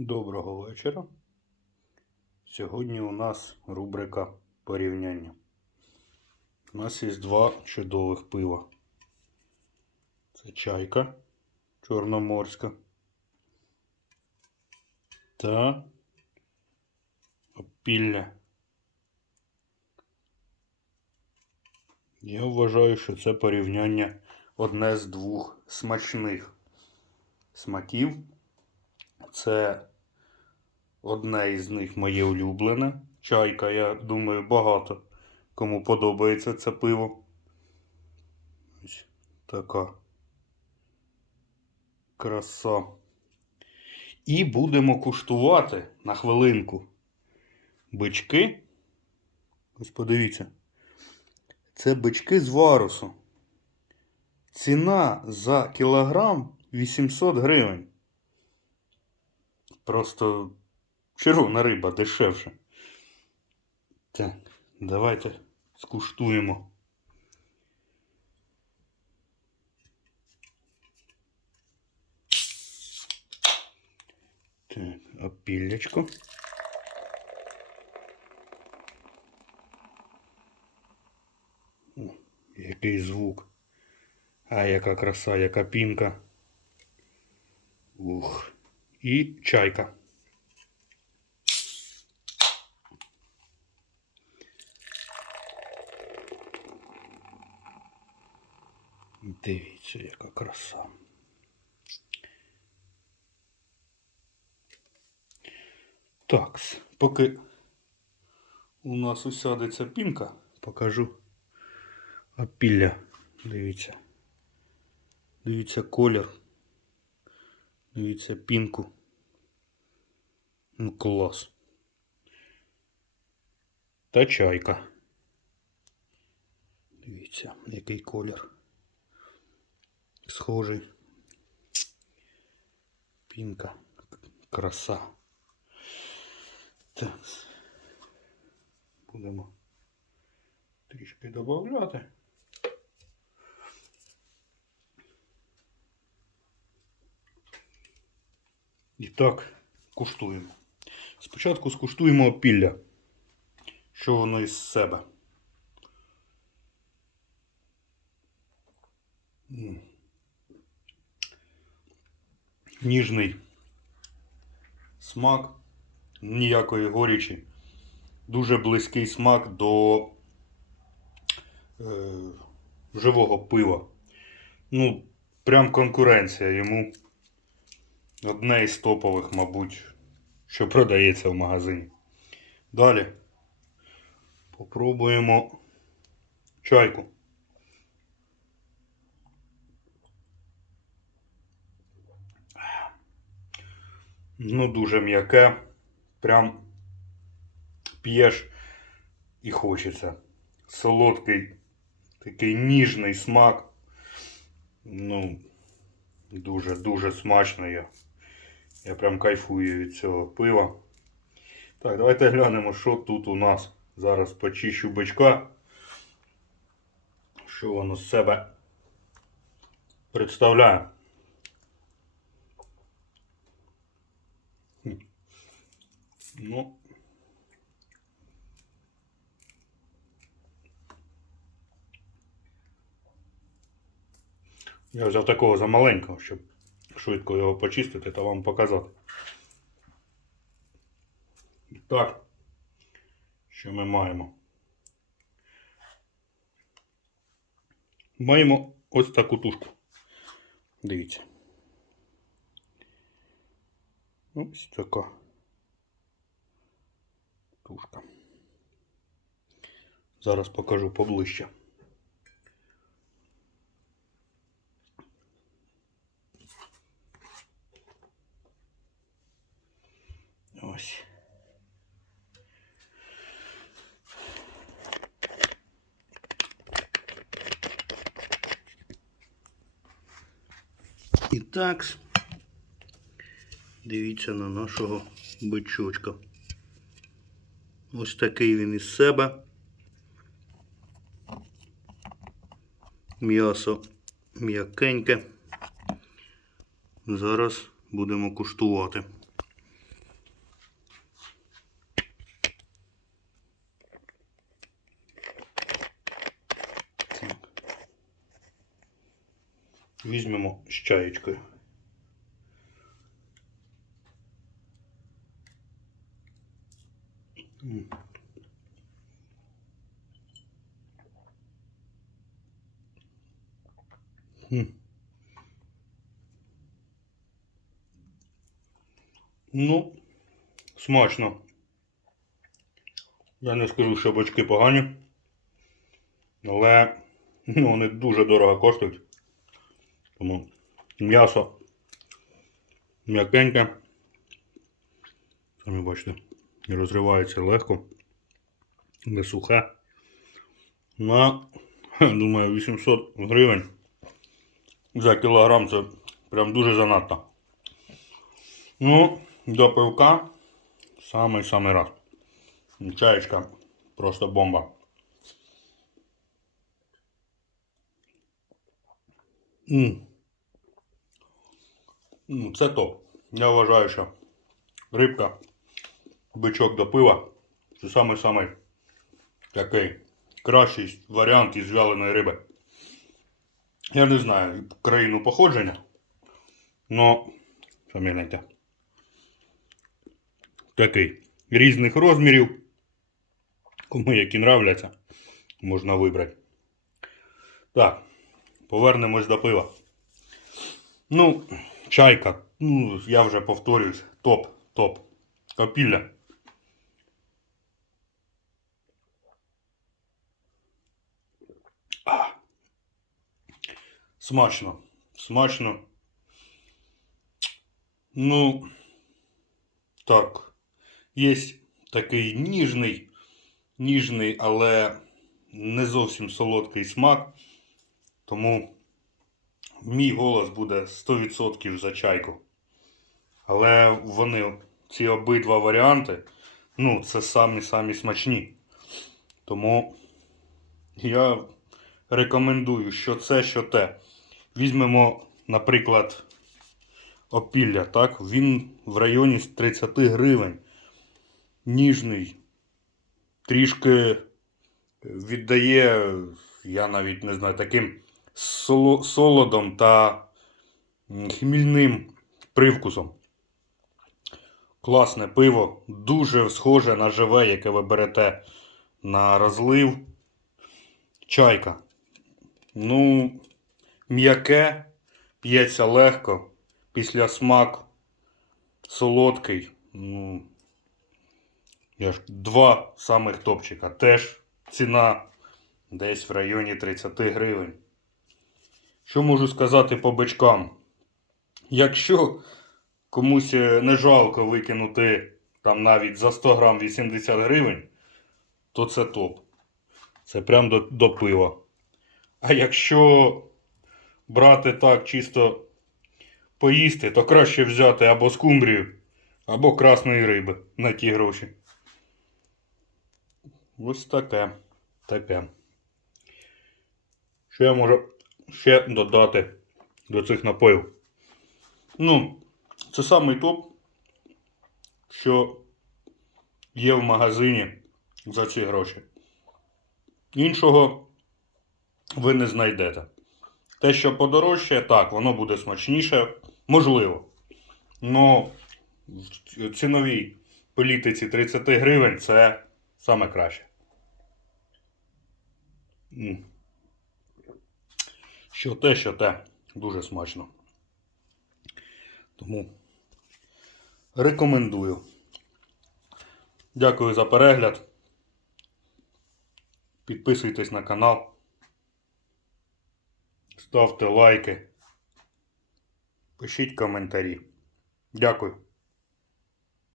Доброго вечора. Сьогодні у нас рубрика порівняння. У нас є два чудових пива. Це чайка чорноморська та опілля. Я вважаю, що це порівняння одне з двох смачних смаків. Це одне із них моє улюблене. Чайка, я думаю, багато кому подобається це пиво. Ось така краса. І будемо куштувати на хвилинку бички. Ось подивіться. Це бички з варусу. Ціна за кілограм 800 гривень. Просто червона риба дешевше. Так, давайте скуштуємо. Так, опіллячко. О, який звук. А яка краса, яка пінка. Ух. І чайка. Дивіться, яка краса. Так, поки у нас усядеться пінка, покажу опілля. Дивіться. Дивіться колір. Дивіться пінку. Ну, клас. Та чайка. Дивіться, який колір. Схожий. Пінка. Краса. Так. Будемо трішки додати. І так, куштуємо. Спочатку скуштуємо опілля. Що воно із себе. Ніжний смак, ніякої горічі. Дуже близький смак до е, живого пива. Ну, прям конкуренція йому. Одне із топових, мабуть, що продається в магазині. Далі попробуємо чайку. Ну, дуже м'яке. Прям п'єш і хочеться. Солодкий, такий ніжний смак. Ну, дуже-дуже смачно я. Я прям кайфую від цього пива. Так, давайте глянемо, що тут у нас. Зараз почищу бичка. Що воно з себе представляє. Ну. Я взяв такого замаленького, щоб швидко його почистити та вам показати. Так, що ми маємо? Маємо ось таку тушку. Дивіться. Ось така тушка. Зараз покажу поближче. Ось. І так, дивіться на нашого бичочка. Ось такий він із себе. М'ясо м'якеньке. Зараз будемо куштувати. Візьмемо з чаєчкою. Ну, смачно. Я не скажу, що бочки погані. Але ну, вони дуже дорого коштують. Тому м'ясо м'якеньке. Самі бачите, розривається легко. Не сухе. На, думаю, 800 гривень за кілограм це прям дуже занадто. Ну, до пивка самий-самий раз. Чаєчка просто бомба. М. Ну, Це топ. Я вважаю, що рибка, бичок до пива це самий-самий такий кращий варіант із вяленої риби. Я не знаю країну походження, але самі. Такий різних розмірів. Кому які нравляться, можна вибрати. Так, повернемось до пива. Ну, чайка. Ну, я вже повторююсь. Топ, топ. Капілля. Смачно. Смачно. Ну, так. Є такий ніжний, ніжний, але не зовсім солодкий смак. Тому мій голос буде 100% за чайку. Але вони, ці обидва варіанти, ну, це самі-самі смачні. Тому я рекомендую, що це, що те. Візьмемо, наприклад, опілля, так? Він в районі 30 гривень. Ніжний. Трішки віддає, я навіть не знаю, таким солодом та хмільним привкусом. Класне пиво, дуже схоже на живе, яке ви берете на розлив. Чайка. Ну, м'яке, п'ється легко. Після смак солодкий. Ну, я ж два самих топчика. Теж ціна десь в районі 30 гривень. Що можу сказати по бичкам? Якщо комусь е, не жалко викинути там навіть за 100 грам 80 гривень, то це топ. Це прям до, до пива. А якщо брати так чисто поїсти, то краще взяти або скумбрію, або красної риби на ті гроші. Ось таке. Таке. Що я можу ще додати до цих напоїв? Ну, це самий топ, що є в магазині за ці гроші. Іншого ви не знайдете. Те, що подорожче, так, воно буде смачніше, можливо. Но в ціновій політиці 30 гривень це саме краще. Що те, що те, дуже смачно. Тому рекомендую. Дякую за перегляд. Підписуйтесь на канал. Ставте лайки. Пишіть коментарі. Дякую.